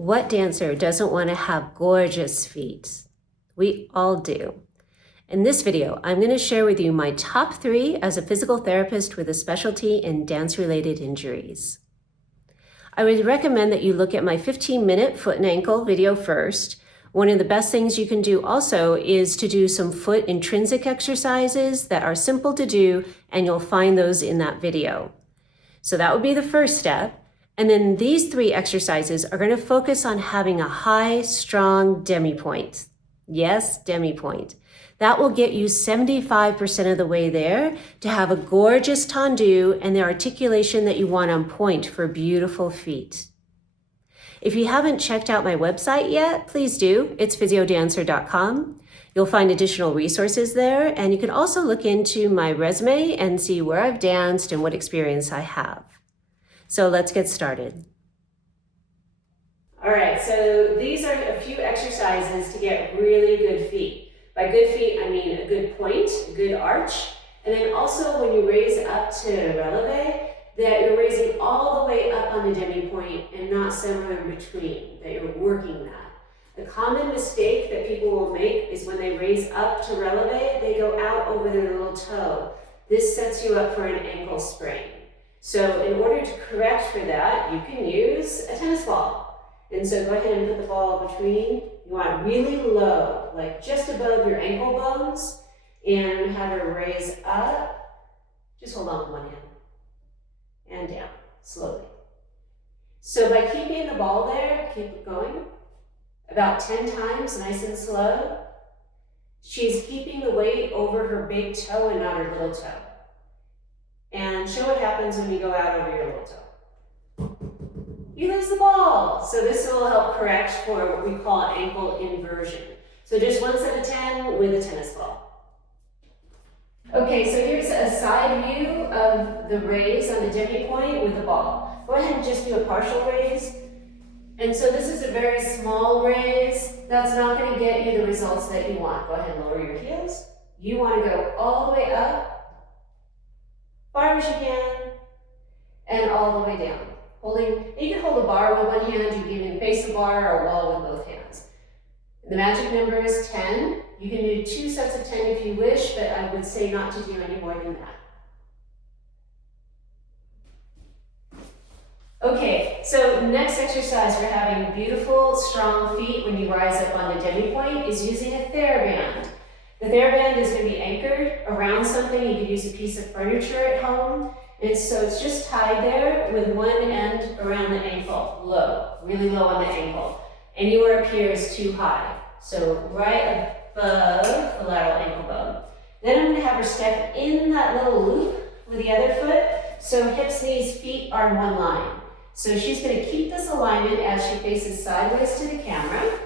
What dancer doesn't want to have gorgeous feet? We all do. In this video, I'm going to share with you my top 3 as a physical therapist with a specialty in dance-related injuries. I would recommend that you look at my 15-minute foot and ankle video first. One of the best things you can do also is to do some foot intrinsic exercises that are simple to do, and you'll find those in that video. So that would be the first step. And then these 3 exercises are going to focus on having a high, strong demi-pointe. Yes, demi-pointe. That will get you 75% of the way there to have a gorgeous tendu and the articulation that you want on point for beautiful feet. If you haven't checked out my website yet, please do. It's physiodancer.com. You'll find additional resources there, and you can also look into my resume and see where I've danced and what experience I have. So let's get started. All right, so these are a few exercises to get really good feet. By good feet, I mean a good point, a good arch, and then also when you raise up to releve, that you're raising all the way up on the demi-pointe and not somewhere in between, that you're working that. The common mistake that people will make is when they raise up to releve, they go out over their little toe. This sets you up for an ankle sprain. So in order to correct for that, you can use a tennis ball. And so go ahead and put the ball between. You want it really low, like just above your ankle bones, and have her raise up. Just hold on with one hand. And down, slowly. So by keeping the ball there, keep it going, about 10 times, nice and slow. She's keeping the weight over her big toe and not her little toe. And show what happens when you go out over your little toe. You lose the ball. So this will help correct for what we call ankle inversion. So just 1 set of 10 with a tennis ball. Okay, so here's a side view of the raise on the demi-pointe with the ball. Go ahead and just do a partial raise. And so this is a very small raise. That's not going to get you the results that you want. Go ahead and lower your heels. You want to go all the way up, far as you can, and all the way down. You can hold a bar with one hand, you can even face the bar or wall with both hands. The magic number is 10. You can do 2 sets of 10 if you wish, but I would say not to do any more than that. Okay, so next exercise for having beautiful, strong feet when you rise up on the demi-pointe is using a theraband. The theraband is going to be anchored around something. You could use a piece of furniture at home. And so it's just tied there with one end around the ankle, low, really low on the ankle. Anywhere up here is too high. So right above the lateral ankle bone. Then I'm going to have her step in that little loop with the other foot. So hips, knees, feet are in one line. So she's going to keep this alignment as she faces sideways to the camera.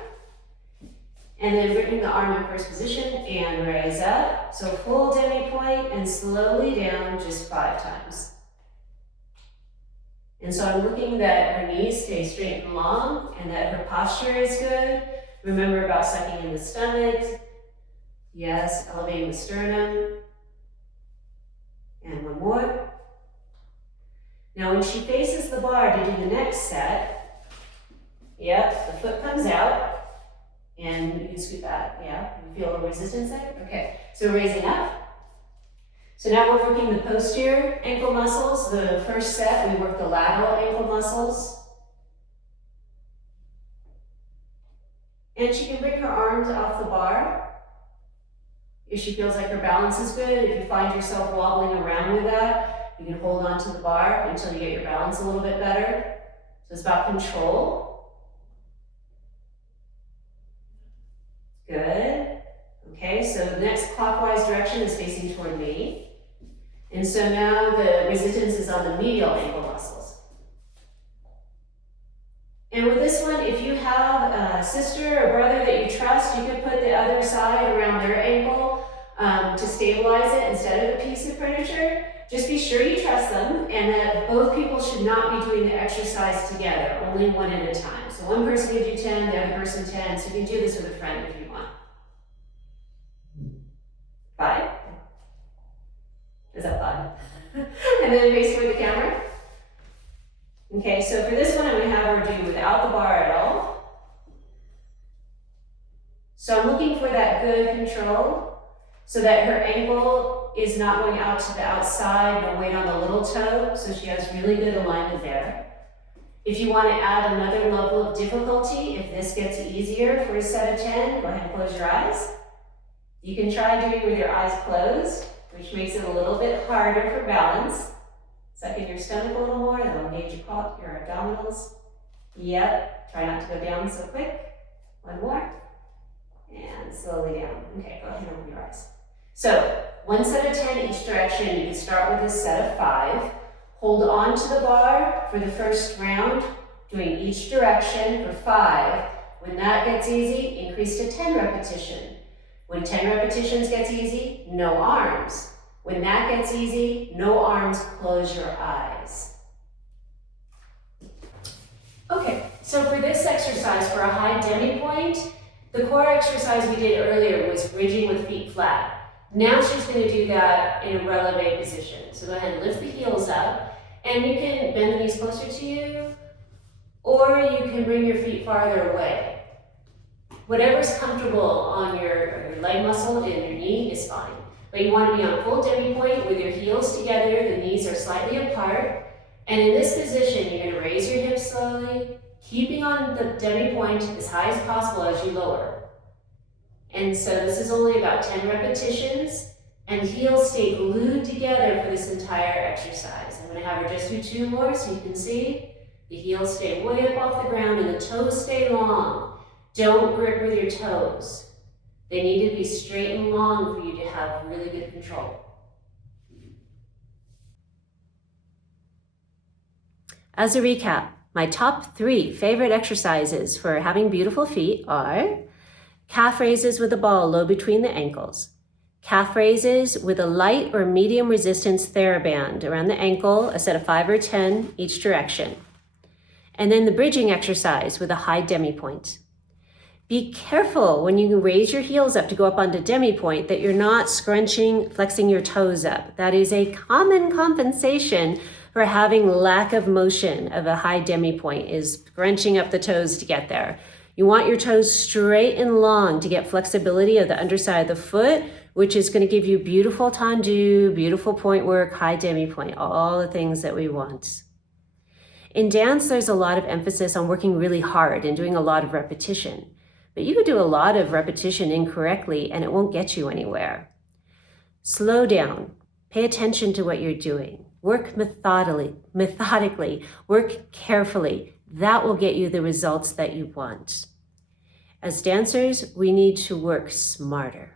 And then bring the arm in first position and raise up. So full demi-pointe and slowly down just 5 times. And so I'm looking that her knees stay straight and long and that her posture is good. Remember about sucking in the stomach. Yes, elevating the sternum. And one more. Now when she faces the bar to do the next set, yep, the foot comes out. And you can scoot back, yeah? You feel the resistance there? Okay, so raising up. So now we're working the posterior ankle muscles. The first set, we work the lateral ankle muscles. And she can bring her arms off the bar if she feels like her balance is good. If you find yourself wobbling around with that, you can hold on to the bar until you get your balance a little bit better. So it's about control. Good. Okay, so the next clockwise direction is facing toward me. And so now the resistance is on the medial ankle muscles. And with this one, if you have a sister or brother that you trust, you could put the other side around their ankle to stabilize it instead of a piece of furniture. Just be sure you trust them and that both people should not be doing the exercise together, only one at a time. So one person can do 10, the other person 10, so you can do this with a friend if you want. 5? Is that 5? And then face toward the camera. Okay, so for this one, I'm going to have her do without the bar at all. So I'm looking for that good control so that her ankle is not going out to the outside, no weight on the little toe, so she has really good alignment there. If you want to add another level of difficulty, if this gets easier for a set of 10, go ahead and close your eyes. You can try doing it with your eyes closed, which makes it a little bit harder for balance. Suck in your stomach a little more, that'll engage your abdominals. Yep, try not to go down so quick. One more. And slowly down. Okay, go ahead and open your eyes. So, one set of 10 each direction. You can start with a set of 5. Hold on to the bar for the first round, doing each direction for 5. When that gets easy, increase to 10 repetition. When 10 repetitions gets easy, no arms. When that gets easy, no arms, close your eyes. Okay, so for this exercise, for a high demi-pointe, the core exercise we did earlier was bridging with feet flat. Now she's going to do that in a releve position. So go ahead and lift the heels up, and you can bend the knees closer to you, or you can bring your feet farther away. Whatever's comfortable on your leg muscle and your knee is fine. But you want to be on full demi-pointe with your heels together, the knees are slightly apart. And in this position, you're going to raise your hips slowly, keeping on the demi-pointe as high as possible as you lower. And so this is only about 10 repetitions, and heels stay glued together for this entire exercise. I'm going to have her just do 2 more so you can see. The heels stay way up off the ground and the toes stay long. Don't grip with your toes. They need to be straight and long for you to have really good control. As a recap, my top 3 favorite exercises for having beautiful feet are calf raises with a ball low between the ankles, calf raises with a light or medium resistance theraband around the ankle, a set of 5 or 10 each direction, and then the bridging exercise with a high demi-pointe. Be careful when you raise your heels up to go up onto demi-pointe that you're not flexing your toes up. That is a common compensation for having lack of motion of a high demi-pointe, is scrunching up the toes to get there. You want your toes straight and long to get flexibility of the underside of the foot, which is going to give you beautiful tendu, beautiful point work, high demi-pointe, all the things that we want. In dance, there's a lot of emphasis on working really hard and doing a lot of repetition. But you could do a lot of repetition incorrectly and it won't get you anywhere. Slow down. Pay attention to what you're doing. Work methodically, work carefully. That will get you the results that you want. As dancers, we need to work smarter.